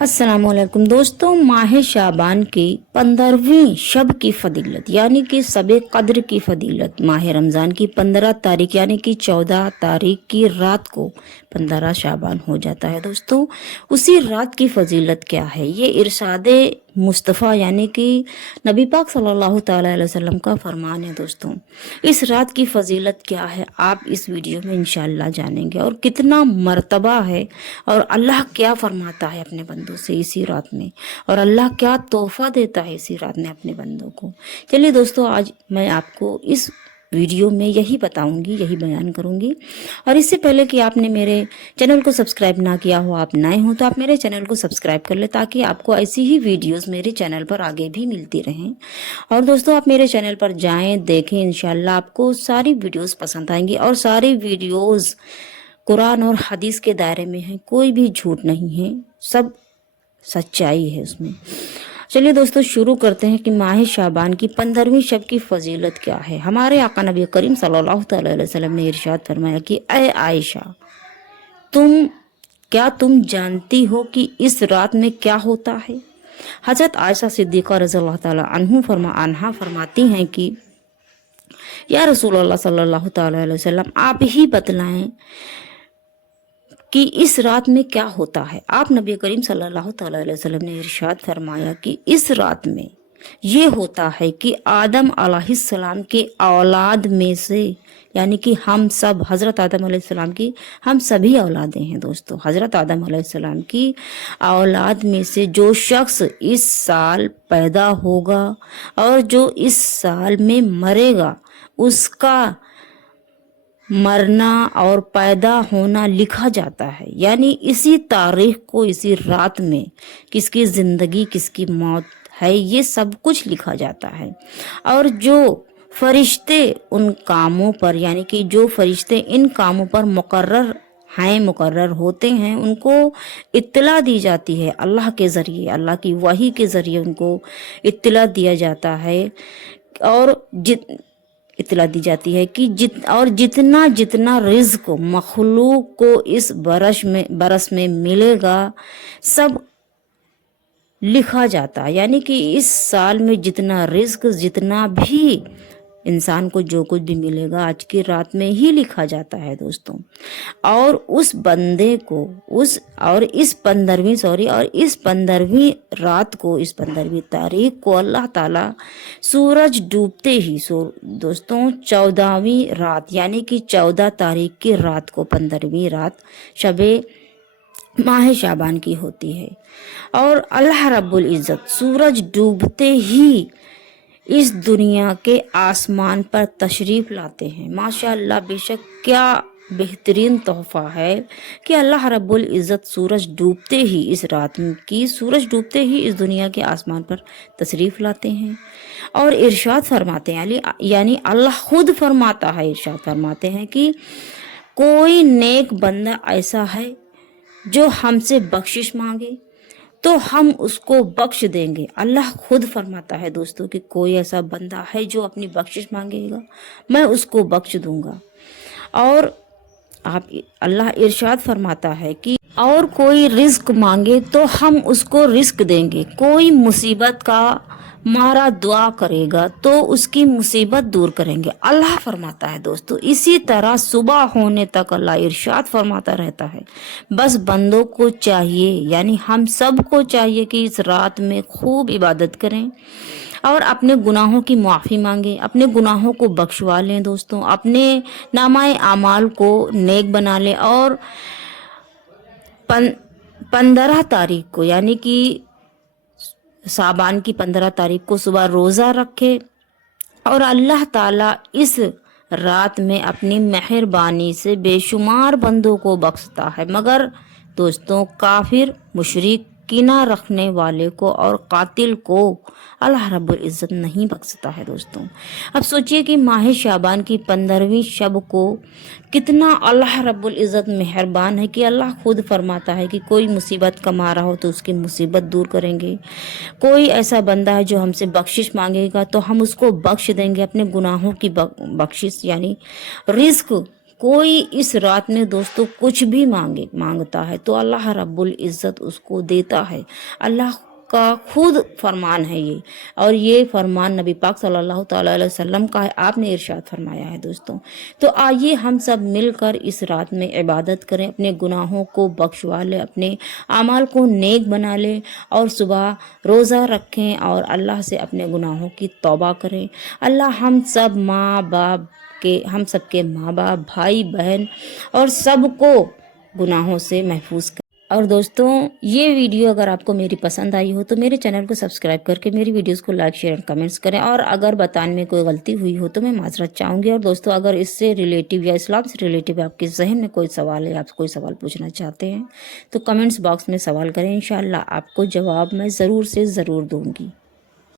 अस्सलाम वालेकुम दोस्तों, माह शाबान की 15वीं शब की फजीलत यानी कि शब कद्र की फजीलत। माह रमज़ान की 15 तारीख यानी कि 14 तारीख की रात को 15 शाबान हो जाता है। दोस्तों, उसी रात की फजीलत क्या है, ये इरशाद मुस्तफ़ा यानी कि नबी पाक सल्लल्लाहु ताला अलैहि वसल्लम का फरमान है। दोस्तों, इस रात की फजीलत क्या है आप इस वीडियो में इंशाअल्लाह जानेंगे, और कितना मर्तबा है और अल्लाह क्या फरमाता है अपने बंदों से इसी रात में, और अल्लाह क्या तोहफा देता है इसी रात में अपने बंदों को। चलिए दोस्तों, आज मैं आपको इस वीडियो में यही बताऊंगी, यही बयान करूंगी। और इससे पहले कि आपने मेरे चैनल को सब्सक्राइब ना किया हो, आप नए हो, तो आप मेरे चैनल को सब्सक्राइब कर ले ताकि आपको ऐसी ही वीडियोस मेरे चैनल पर आगे भी मिलती रहें। और दोस्तों, आप मेरे चैनल पर जाएं, देखें, इंशाल्लाह आपको सारी वीडियोस पसंद आएंगी। और सारी वीडियोस कुरान और हदीस के दायरे में है, कोई भी झूठ नहीं है, सब सच्चाई है उसमें। चलिए दोस्तों, शुरू करते हैं कि माह शाबान की 15वीं शब की फजीलत क्या है। हमारे आका नबी करीम सल्लल्लाहु अलैहि वसल्लम ने इरशाद फरमाया कि ए आयशा, तुम जानती हो कि इस रात में क्या होता है। हजरत आयशा सिद्दीक़ा रज़ियल्लाहु ताला अन्हा फरमाती हैं कि या रसूलुल्लाह सल्लल्लाहु ताला अलैहि वसल्लम, आप ही बतलाएं कि इस रात में क्या होता है। आप नबी करीम सल्लल्लाहु अलैहि वसल्लम ने इरशाद फरमाया कि इस रात में ये होता है कि आदम अलैहिस्सलाम के औलाद में से, यानी कि हम सब हज़रत आदम अलैहिस्सलाम की हम सभी औलादें हैं। दोस्तों, हज़रत आदम अलैहिस्सलाम की औलाद में से जो शख्स इस साल पैदा होगा और जो इस साल में मरेगा, उसका मरना और पैदा होना लिखा जाता है। यानी इसी तारीख को, इसी रात में किसकी ज़िंदगी किसकी मौत है, ये सब कुछ लिखा जाता है। और जो फरिश्ते उन कामों पर, यानी कि जो फरिश्ते इन कामों पर मुकर्रर होते हैं, उनको इत्तला दी जाती है अल्लाह के ज़रिए, अल्लाह की वही के ज़रिए उनको इत्तला दिया जाता है। और इत्तला दी जाती है कि जितना जितना रिज़्क मखलूक को इस बरस में मिलेगा, सब लिखा जाता है। यानी कि इस साल में जितना रिज़्क, जितना भी इंसान को जो कुछ भी मिलेगा, आज की रात में ही लिखा जाता है। दोस्तों, और उस बंदे को इस 15वीं रात को, इस 15वीं तारीख को अल्लाह ताला सूरज डूबते ही, दोस्तों 14वीं रात यानी कि 14 तारीख की रात को 15वीं रात शबे माह शाबान की होती है। और अल्लाह रब्बुल इज़्ज़त सूरज डूबते ही इस दुनिया के आसमान पर तशरीफ़ लाते हैं। माशाअल्लाह, बेशक क्या बेहतरीन तोहफ़ा है कि अल्लाह रब्बुल इज़्ज़त सूरज डूबते ही, इस रात की सूरज डूबते ही इस दुनिया के आसमान पर तशरीफ़ लाते हैं और इरशाद फरमाते हैं, यानी अल्लाह खुद फरमाता है, इरशाद फरमाते हैं कि कोई नेक बंदा ऐसा है जो हमसे बख्शिश मांगे तो हम उसको बख्श देंगे। अल्लाह खुद फरमाता है दोस्तों कि कोई ऐसा बंदा है जो अपनी बख्शिश मांगेगा, मैं उसको बख्श दूंगा। और अल्लाह इरशाद फरमाता है कि और कोई रिस्क मांगे तो हम उसको रिस्क देंगे। कोई मुसीबत का मारा दुआ करेगा तो उसकी मुसीबत दूर करेंगे, अल्लाह फरमाता है। दोस्तों, इसी तरह सुबह होने तक अल्लाह इरशाद फरमाता रहता है। बस बंदों को चाहिए, यानी हम सब को चाहिए कि इस रात में खूब इबादत करें और अपने गुनाहों की माफ़ी मांगे, अपने गुनाहों को बख्शवा लें। दोस्तों, अपने नामाए आमाल को नेक बना लें और 15 तारीख को, यानी कि शाबान की 15 तारीख को सुबह रोज़ा रखे। और अल्लाह ताला इस रात में अपनी मेहरबानी से बेशुमार बंदों को बख्शता है, मगर दोस्तों काफिर, मुशरिक, कीना रखने वाले को और कातिल को अल्लाह रब्बुल इज़्ज़त नहीं बख्शता है। दोस्तों, अब सोचिए कि माह शाबान की 15वीं शब को कितना अल्लाह रब्बुल इज़्ज़त मेहरबान है कि अल्लाह खुद फरमाता है कि कोई मुसीबत का मारा हो तो उसकी मुसीबत दूर करेंगे। कोई ऐसा बंदा है जो हमसे बख्शिश मांगेगा तो हम उसको बख्श देंगे, अपने गुनाहों की बख्शिश यानी रिज़्क कोई इस रात में दोस्तों कुछ भी मांगता है तो अल्लाह रब्बुल इज़्ज़त उसको देता है। अल्लाह का खुद फरमान है ये, और ये फरमान नबी पाक सल्लल्लाहु ताला अलैहि वसल्लम का है। आपने इरशाद फरमाया है दोस्तों। तो आइए हम सब मिलकर इस रात में इबादत करें, अपने गुनाहों को बख्शवा लें, अपने अमाल को नेक बना लें और सुबह रोज़ा रखें और अल्लाह से अपने गुनाहों की तौबा करें। अल्लाह हम सबके माँ बाप, भाई बहन और सबको गुनाहों से महफूज करें। और दोस्तों, ये वीडियो अगर आपको मेरी पसंद आई हो तो मेरे चैनल को सब्सक्राइब करके मेरी वीडियोस को लाइक शेयर और कमेंट्स करें। और अगर बताने में कोई गलती हुई हो तो मैं माजरत चाहूँगी। और दोस्तों, अगर इससे रिलेटिव या इस्लाम से रिलेटिव आपके जहन में कोई सवाल है, आप कोई सवाल पूछना चाहते हैं तो कमेंट्स बॉक्स में सवाल करें। इंशाअल्लाह आपको जवाब मैं ज़रूर से ज़रूर दूँगी।